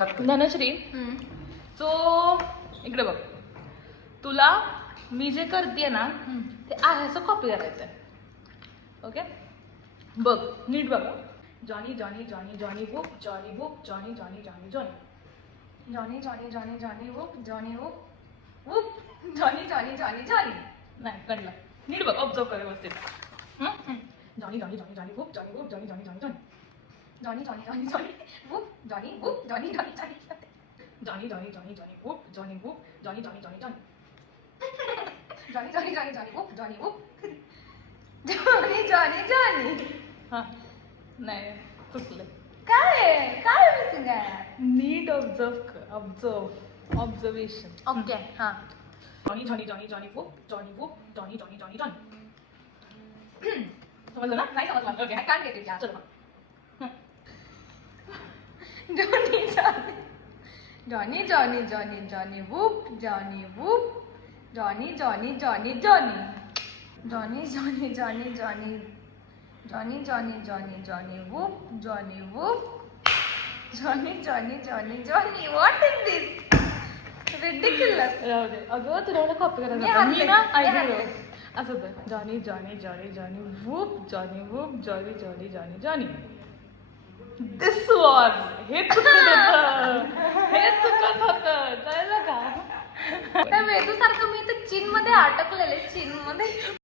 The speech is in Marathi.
धनश्री सो इकडे बघ, तुला मी जे करते ना ते आहे असं कॉपी करायचंय. ओके बघ नीट बघ. Johnny Johnny Johnny Johnny whoop Johnny whoop Johnny Johnny Johnny Johnny Johnny Johnny Johnny Johnny whoop Johnny whoop whoop Johnny Johnny Johnny Johnny. नाही कळलं, नीट बघ, ऑब्झर्व कर व्यवस्थित. Johnny Johnny Johnny Johnny whoop Johnny whoop Johnny Johnny Johnny Johnny Johnny Johnny Johnny Johnny whoop Johnny whoop Johnny Johnny Johnny Johnny Johnny Johnny Johnny whoop Johnny whoop Johnny Johnny Johnny Johnny Johnny Johnny Johnny Johnny whoop Johnny whoop Johnny Johnny Johnny. हां नाही चुकलं. काय मिसिंग आहे? नीट ऑब्झर्व कर, ऑब्झर्वेशन. ओके हां. Johnny Johnny Johnny Johnny whoop Johnny whoop Johnny Johnny Johnny Johnny. समजलं ना? नाही समजलं? Okay, I can't get it, yeah. चलो. Johnny Johnny Johnny Johnny Johnny whoop Johnny whoop Johnny Johnny Johnny Johnny Johnny Johnny Johnny Johnny Johnny Johnny Johnny Johnny whoop Johnny whoop Johnny Johnny Johnny Johnny. What is this? Ridiculous. राहू दे. अगं तुला मला कॉपी करायचं मी होतं. मी ना हरले. ऐकलं असं होतं. Johnny Johnny Johnny Johnny whoop Johnny whoop Johnny Johnny Johnny Johnny. This was हे चुकत होतं, हे चुकत होतं, कळलं का? त्या वेदू सारखं मी तर चीन मध्ये अटकलेले, चीन मध्ये.